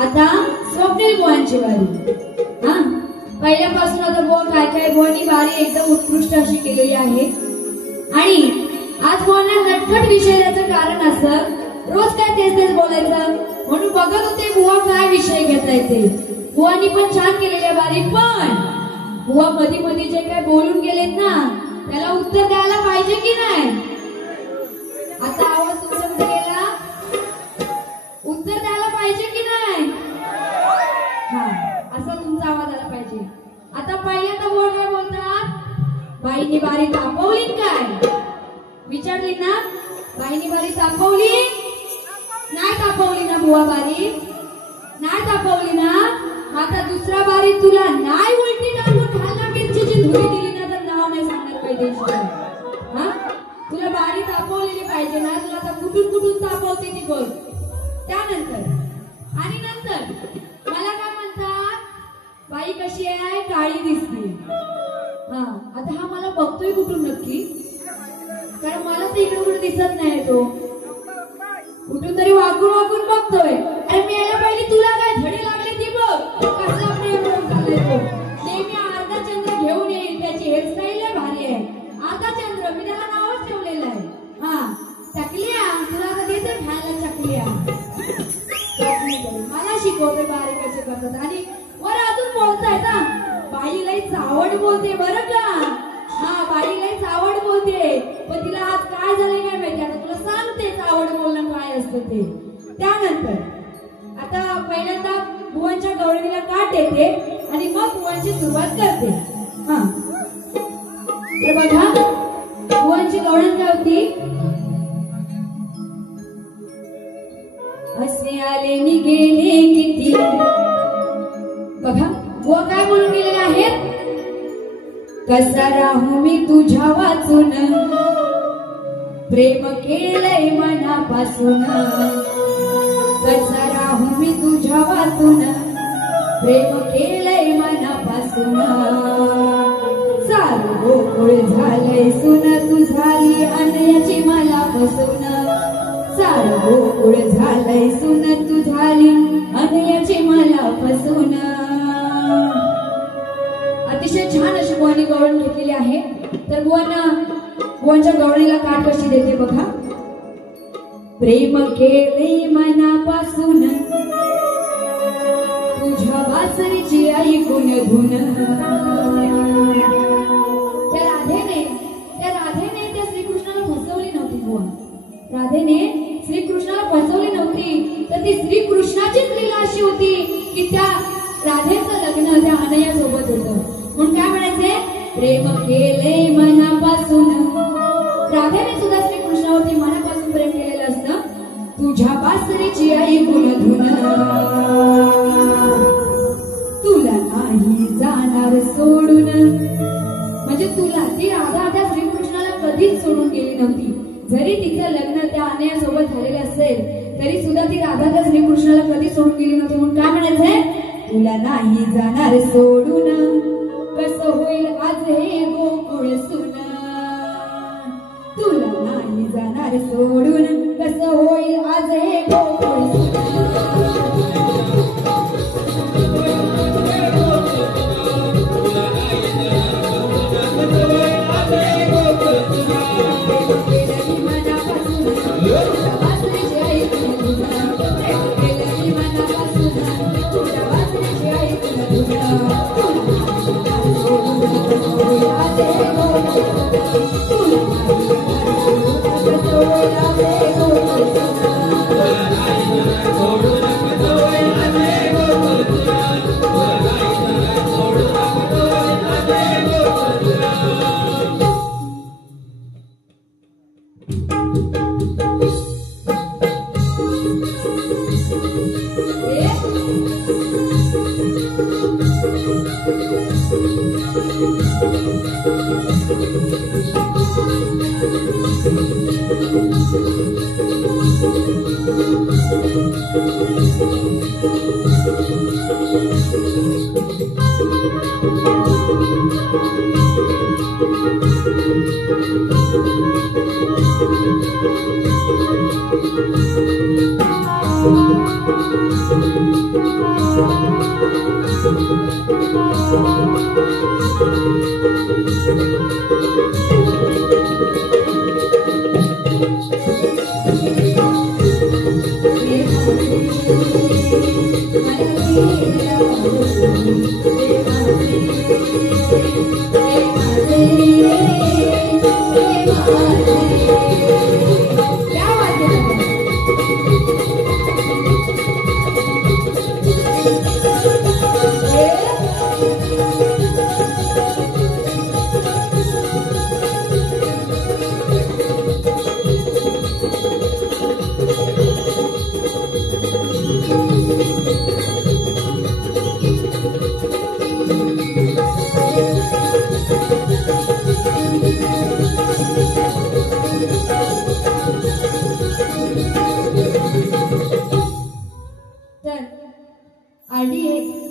आता स्वप्नील बुवांची वारी. हा, पहिल्यापासून आता बुवा काय काय बुवांनी वारी एकदम उत्कृष्ट अशी केलेली आहे. आणि आज बुवांना नटखट विषय द्यायचं कारण असं, रोज काय तेच तेच बोलायचं म्हणून बघत होते बुवा काय विषय घेता येते. बुवांनी पण छान केलेल्या वारी, पण बुवा मध्ये मध्ये जे काय बोलून गेलेत ना त्याला उत्तर द्यायला पाहिजे की नाही. आता आवाज तुमचा गेला, उत्तर द्यायला पाहिजे की नाही. हा, असा तुमचा आवाज आला पाहिजे. आता पहिल्यांदा बुवा काय बोलतात, बाईंनी बारी तापवली काय विचारली ना. बाईंनी बारी तापवली नाही, तापवली ना बुवा बारी नाही तापवली ना. आता दुसरा बारी तुला नाही उलटी टाकून घालना मिरचीची धुरी दिली ना तर नाव नाही सांगणार पाहिजे. हा, तुला बारी तापवलेली पाहिजे ना. तुला आता कुठून कुठून तापवते ती बोल. त्यानंतर आणि नंतर मला काय म्हणतात, बाई कशी आहे, काळी दिसते. हा, आता हा मला बघतोय कुठून नक्की, कारण मला तर इकडे कुठे दिसत नाही तो, कुठून तरी वाकून वाकून बघतोय. अरे मी यायला पाहिजे, तुला काय झडी लागली ती बघ, कसला प्रेम करून चाललाय तो. नेहमी अर्धा चंद्र घेऊन येईल, त्याची हेअरस्टाईल आहे भारी आहे. अर्धा चंद्र मी त्याला नावच ठेवलेलं आहे. हा, चकल्या तुला आता देते खायला चकल्या. मला शिकवते बारी कसे करतात. आणि बरं अजून बोलतायत हा, बाई लई चावड बोलते बरं का. हा, बाई लई चावड बोलते, पण तिला आज काय झालंय काय माहिती. आता तुला सांगते चावड बोलणं काय असतं ते. त्यानंतर आता पहिल्यांदा बुवांच्या गवळणीला काट येते आणि मग बुवांची सुरुवात करते. हा, तर बघा बुवांची गवळण काय होती, असे आले नि गेले किती. बघा बुवा काय बोलून गेलेले आहेत, कसा राहू मी तुझ्या वाचून, प्रेम केलंय मनापासून. कसा राहू मी तुझ्या वाचून, प्रेम केलंय मनापासून. सारं गोकुळ झालंय सुन, तू झाली अनयाची मला फसून. सारं गोकुळ झालंय सुन, तू झाली अनयाची मला फसून. अतिशय छान अशी बुवांनी गवळण घेतलेली आहे. तर बुवांच्या गवळणीला काट कशी देते बघा, प्रेम केले मनापासून, तुझ्या वासरीची ऐकून धुन. त्या राधेने त्या श्रीकृष्णाला फसवली नव्हती बुवा. राधेने श्रीकृष्णाला फसवली नव्हती, तर ती श्रीकृष्णाचीच लीला अशी होती की त्या राधेचं लग्न त्या अनया सोबत होतं. म्हणून काय म्हणायचे, प्रेम केले मनापासून. राधेने सुद्धा श्रीकृष्णावरती मनापासून प्रेम केलेलं असतं. तुझ्या बासरीची ऐकून धुन, तुला नाही जाणार सोडून. म्हणजे तुला ती राधा त्या श्रीकृष्णाला कधीच सोडून गेली नव्हती. जरी तिचं लग्न त्या अनयासोबत झालेलं असेल तरी सुद्धा ती राधा त्या श्रीकृष्णाला कधी सोडून गेली नव्हती. म्हणून काय म्हणायचंय, तुला नाही जाणार सोडून, कसं होईल आज हे गोकुळ सुन. तुला नाही जाणार सोडून, कसं होईल आज हे गोकुळ सुन.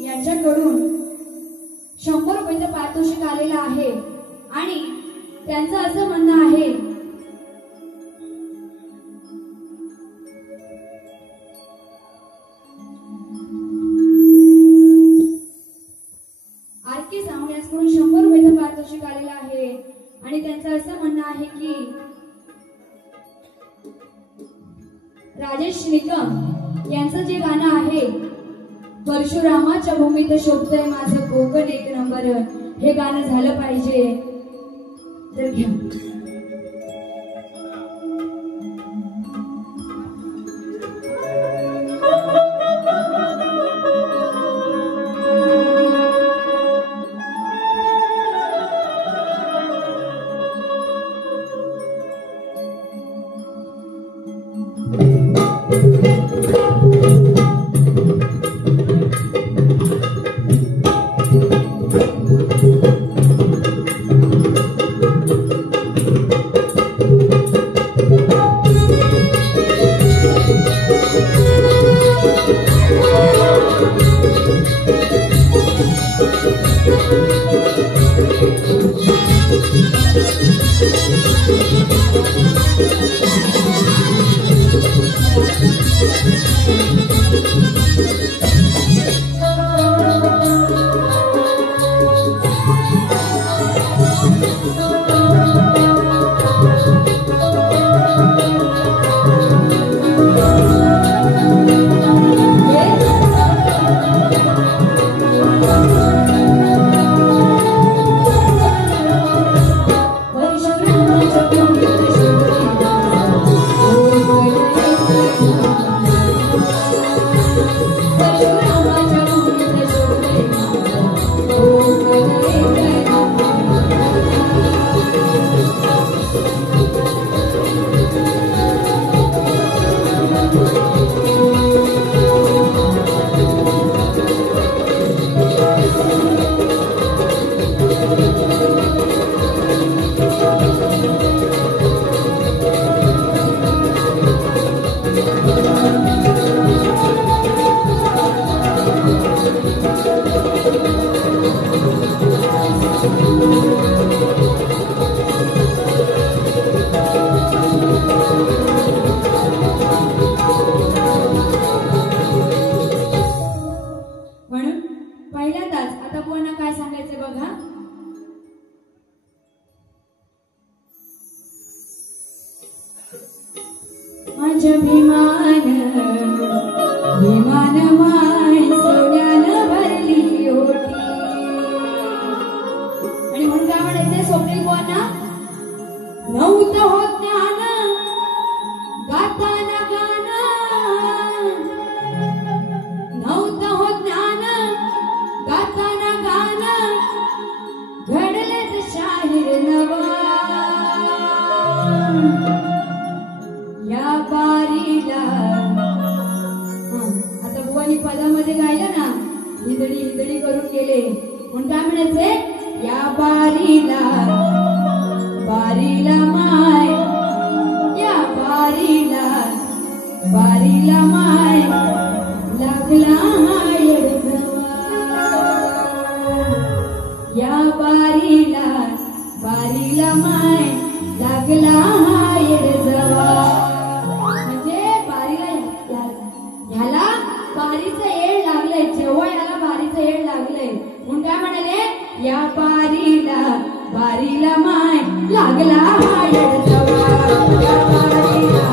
यांच्याकडून 100 रुपयाचं पारितोषिक आलेलं आहे आणि त्यांचं असं म्हणणं आहे आरके सावण्याकडून 100 रुपयाचं पारितोषिक आलेलं आहे आणि त्यांचं असं म्हणणं आहे की राजेश निकम यांचं जे गाणं आहे परशुरामाच्या भूमीत शोभतय माझं कोकण एक नंबर हे गाणं झालं पाहिजे तर घ्या माझ्या भीमान भीमान माय सोन्यानं भरली ओटी आणि म्हणून काय म्हणायचंय स्वप्नील बुवांना नव्हतं होत ज्ञान गाताना गाणं नव्हतं होत ज्ञान गाताना गाणं घडलेच शाहीर नवा या बारीला आता बुवानी पदामध्ये गायलं ना हिंदडी हिंदडी करून गेले म्हणून काय म्हणायचे या बारीला बारीला माय या बारीला बारीला माय लागला हाय या बारीला बारीला माय लागला हाय जवा बारीचं येड लागलंय, जेव्हा याला बारीचं येड लागलंय म्हणून काय म्हणाले, या बारीला माय लागला हा येड जवा, या बारीला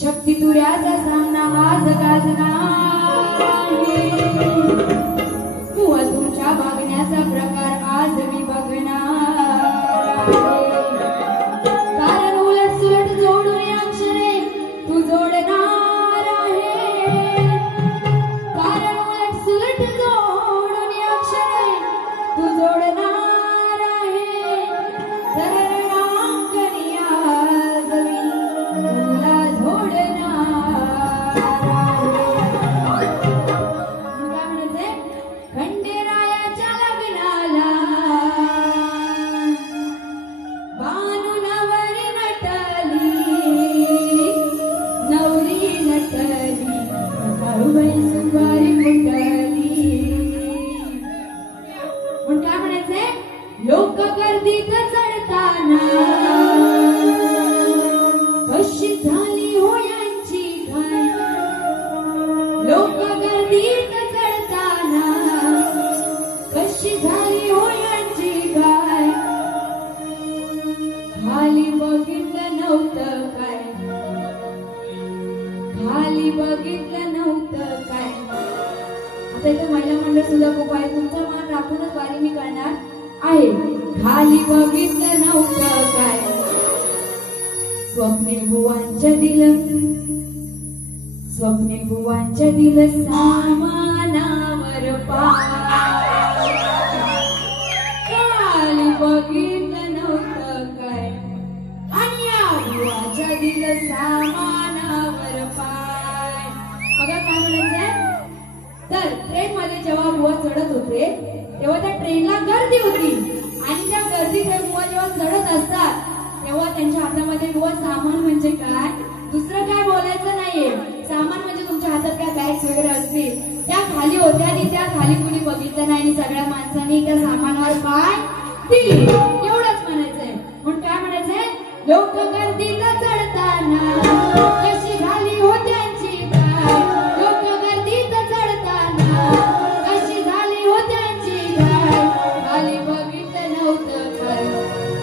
शक्ती तुऱ्याचा सामना आज गाजणार, बुवा तुमच्या वागण्याचा प्रकार आज मी बघणार, कारण उलट सुलट जोडून अक्षरे तू जोडणार आहे, कारण उलट सुलट जोडून अक्षरे तू जोडणार आहे, तर लोक गर्दीत चढताना कशी झाली हो यांची काय, लोक गर्दीत चढताना कशी झाली हो यांची काय, खाली बघितलं नव्हतं काय, खाली बघितलं नव्हतं काय. आता इथे महिला मंडळ सुद्धा खूप आहे, तुमचा मान राखूनच वारी मी करणार आहे. खाली बघितलं नव्हतं काय, स्वप्ने बुवांच्या दिल सामानावर पाय, खाली बघितलं नव्हतं काय, आणि या बुवाच्या दिल सामानावर पाय. बघा काय म्हणायचंय, तर ट्रेन मध्ये जेव्हा बुवा चढत होते तेव्हा त्या ट्रेनला गर्दी होती, आणि त्या गर्दीत बुवा जेव्हा चढत असतात तेव्हा त्यांच्या हातामध्ये बुवा सामान म्हणजे काय, दुसरं काय बोलायचं नाहीये, सामान म्हणजे तुमच्या हातात काय बॅग्स वगैरे असतील त्या खाली होत्या, आणि त्या खाली कुणी बघितलं नाही, आणि सगळ्या माणसांनी त्या सामानावर पाय दिली, एवढंच म्हणायचंय. म्हणून काय म्हणायचंय, लोक गर्दीत चढताना कशी झाली हो त्यांची काय, लोक गर्दीत चढताना कशी झाली हो त्यांची काय, खाली बघितलं नव्हतं काय,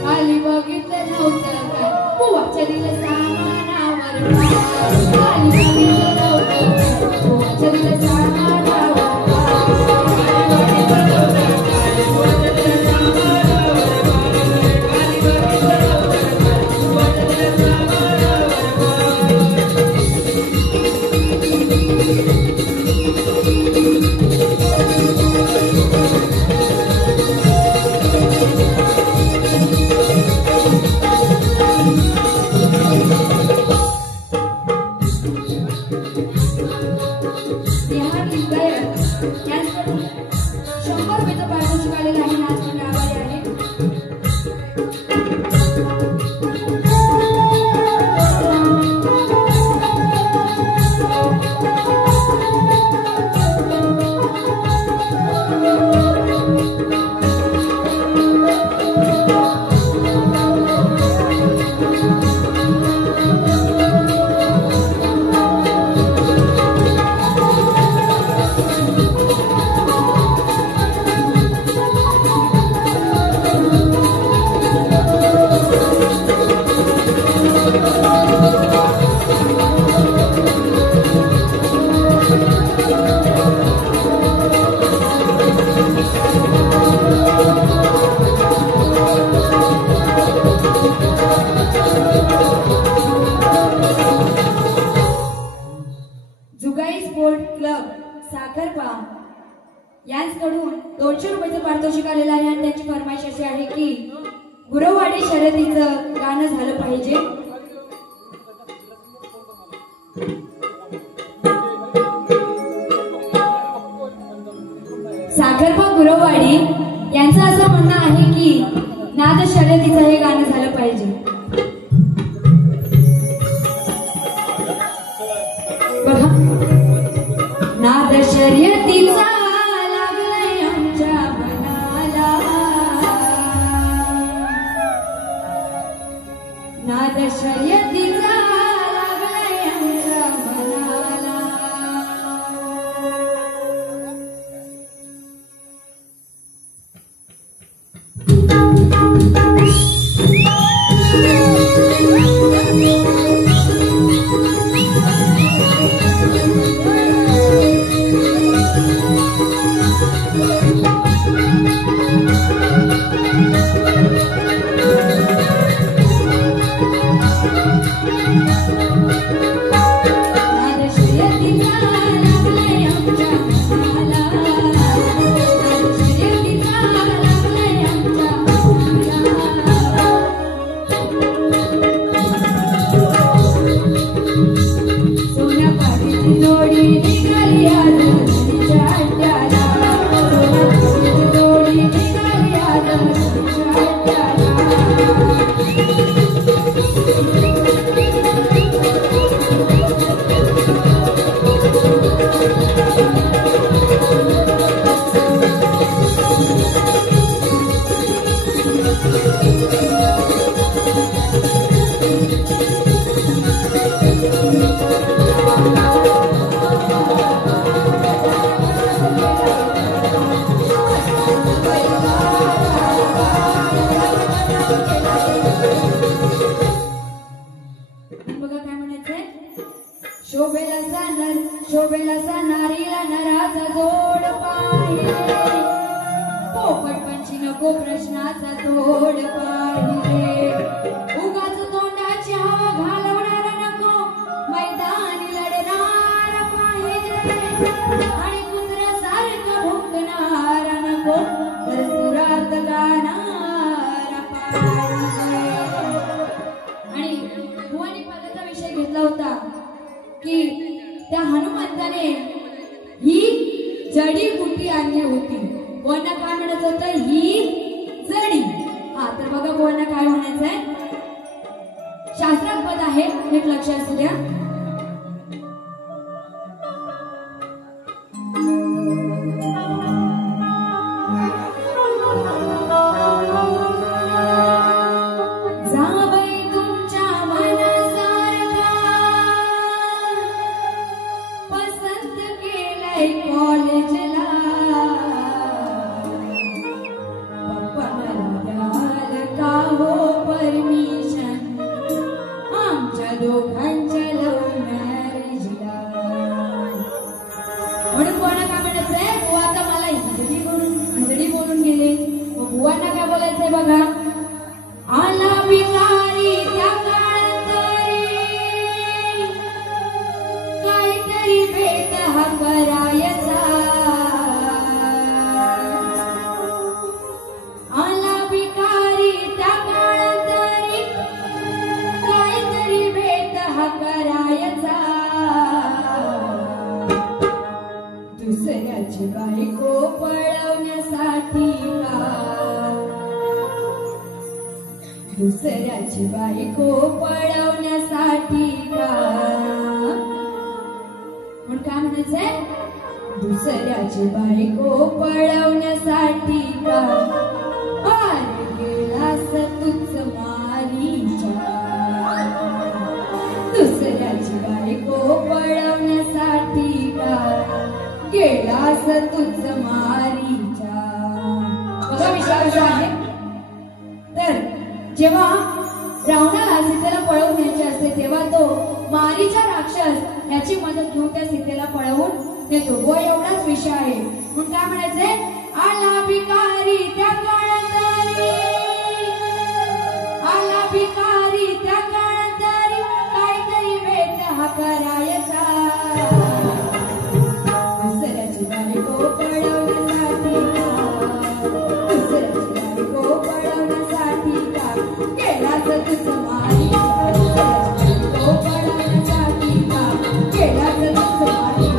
खाली बघितलं नव्हतं काय, बुवाच्या दिल सामानावर पाय, खाली बघितलं नव्हतं काय, बुवाच्या दिल सामानावर पाय, खाली बघितलं नव्हतं काय, बुवाच्या दिल सामानावर पाय. यांच्याकडून 200 रुपयाचं पारितोषिक आलेलं आहे आणि त्यांची फरमाईश अशी आहे की गुरववाडी शर्यतीचं गाणं झालं पाहिजे. साखरपा गुरववाडी यांचं असं म्हणणं आहे की नाद शर्यतीचं हे गाणं झालं पाहिजे. बघा, नाद शर्यतीचा लागलाय आमच्या मनाला, नाद शर्यतीचा लागलाय आमच्या मनाला. शोभेला नारीला नराचा जोड पाहिले, पोपट पंची नको प्रश्नाचा तोड पाहिले, उगाच तोंडाची हवा घालवणारा नको, मैदानी लढणारा पाहिजे, आणि कुत्र्यासारखं भुंकणारा नको, तर सुरात गाणारा पाहिजे. आणि भुवानी पदाचा विषय घेतला होता की त्या हनुमंताने ही जडी बुटी आणली होती. कोणा काय म्हणत होतं, ही जडी. हा, तर बघा कोणा काय म्हणायचंय, शास्त्रात पद आहे, नीट लक्षात असू द्या. दुसऱ्याची बायको पळवण्यासाठी का, म्हणून काय म्हणायचंय, दुसऱ्याची बायको पळवण्यासाठी का, पार गेलास तूच मारीच्या, दुसऱ्याची बायको पळवण्यासाठी का, गेलास तूच मारीच्या. बघा विषय कसा आहे. तर जेव्हा रावणाला सीतेला पळवून न्यायचे असते तेव्हा तो मारीचा राक्षस याची मदत घेऊन त्या सीतेला पळवून नेतो. हो, एवढाच विषय आहे. म्हणून काय म्हणायचंय, आला भिकारी त्या काळातारी, आला भिकारी त्या काळातारी, काहीतरी भेट हा करायचा, दुसऱ्याची बायको गेलास तुझ मारी तो पडवण्यासाठी का गेलास तुझ मारी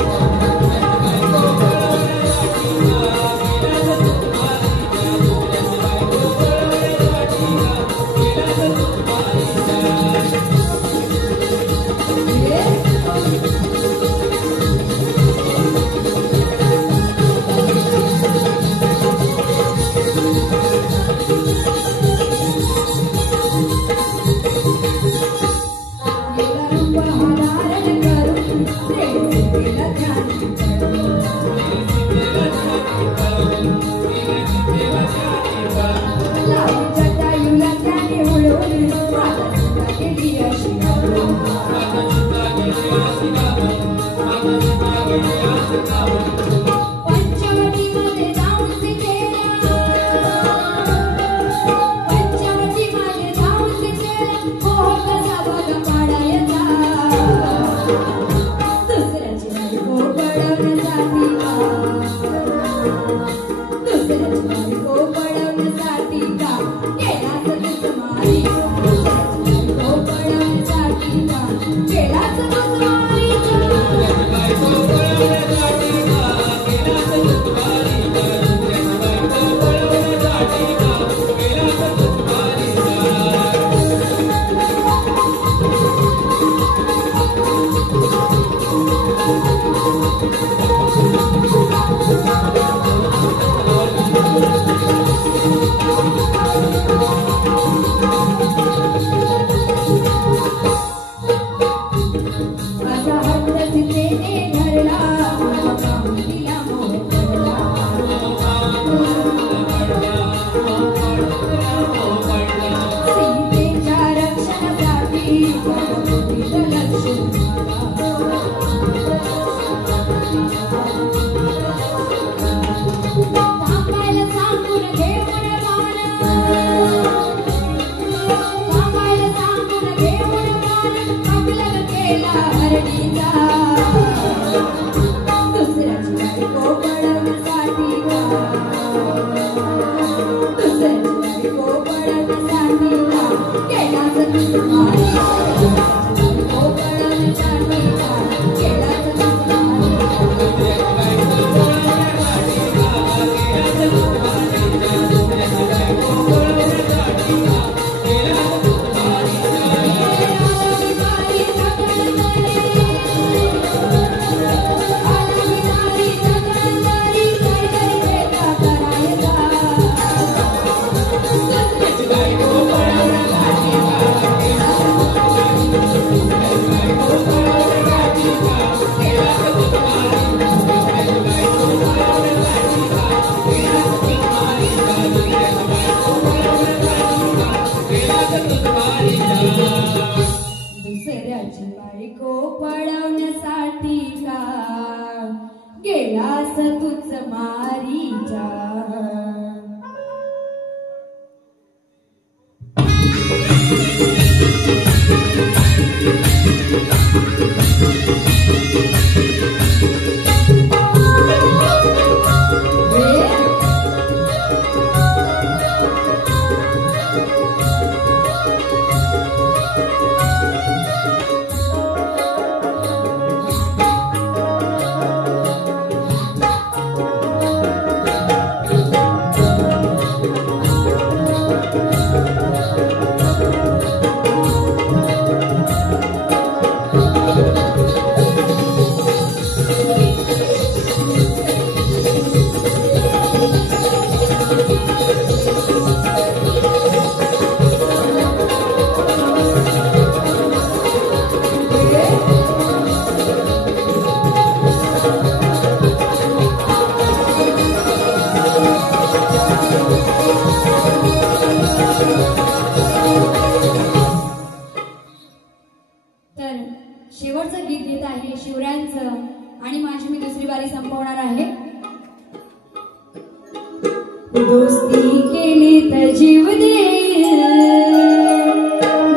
दोस्ती केली तर जीव दे,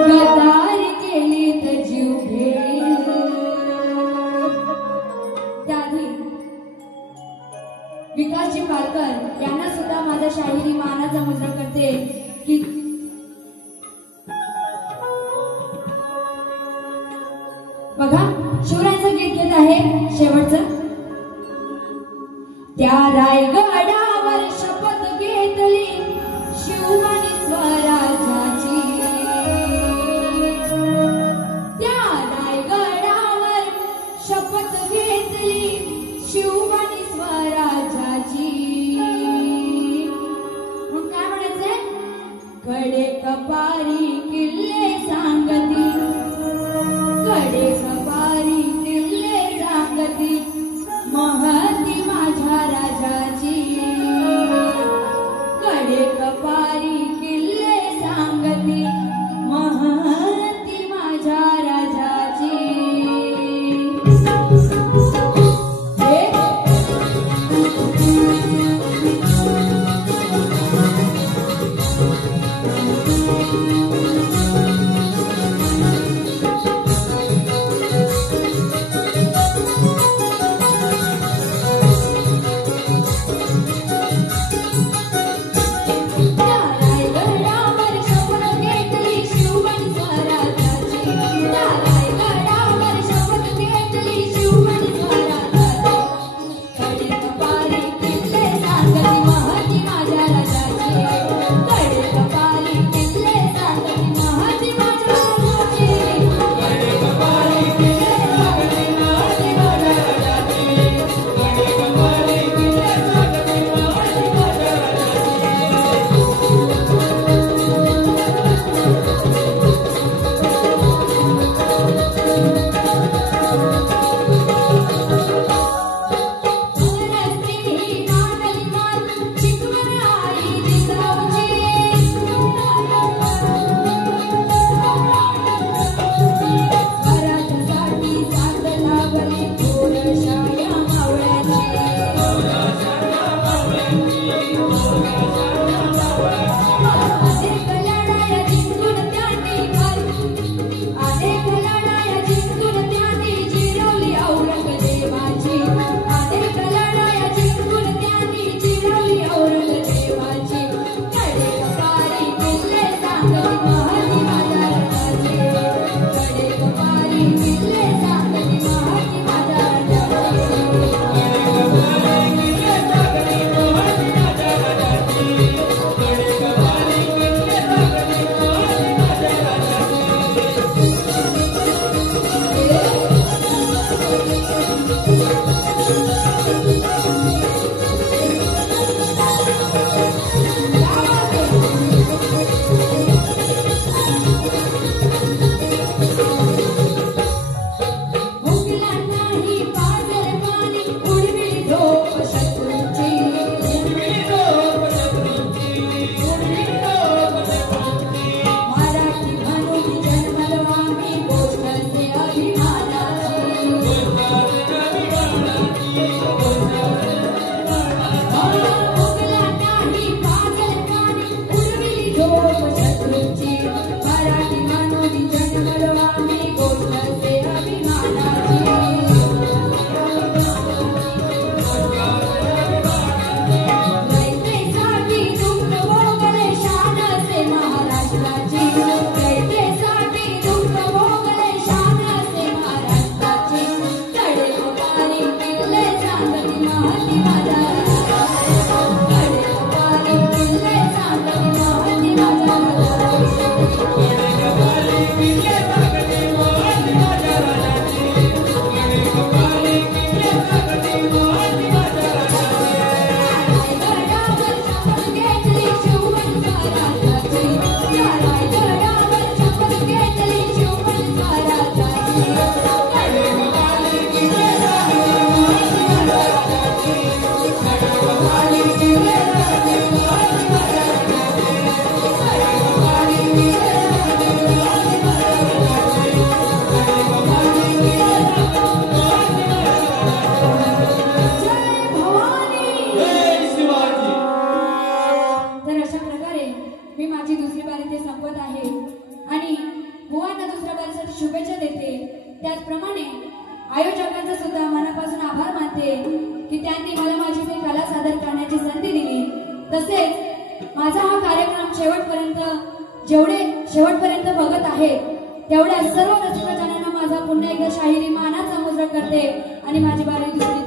गदार केली तर जीव घे. त्याआधी विकासजी पालकर यांना सुद्धा माझा शाहिरी मानाचा मुजरा करते की आहे शेवटचं. त्या रायगडावर शपथ घेतली शिवमणी स्वराजाची. त्या रायगडावर शपथ घेतली शिवमणी स्वराजाची. मग काय म्हणायचंय? कडे कपारी किल्ले सांगती, कडे कपारी किल्ले सांगती महती माझ्या राजाची. कडे कपारी किल्ले सांगती महती माझ्या राजाची. त्याचप्रमाणे आयोजकांचा सुद्धा मनापासून आभार मानते की त्यांनी मला माझी ही कला सादर करण्याची संधी दिली। तसेच माझा हा कार्यक्रम शेवटपर्यंत बघत आहेत तेवढ्या सर्व रसिकजनांना माझा पुन्हा एकदा शाहिरी मानाचा मुजरा करते। आणि माझी बारी दुसरी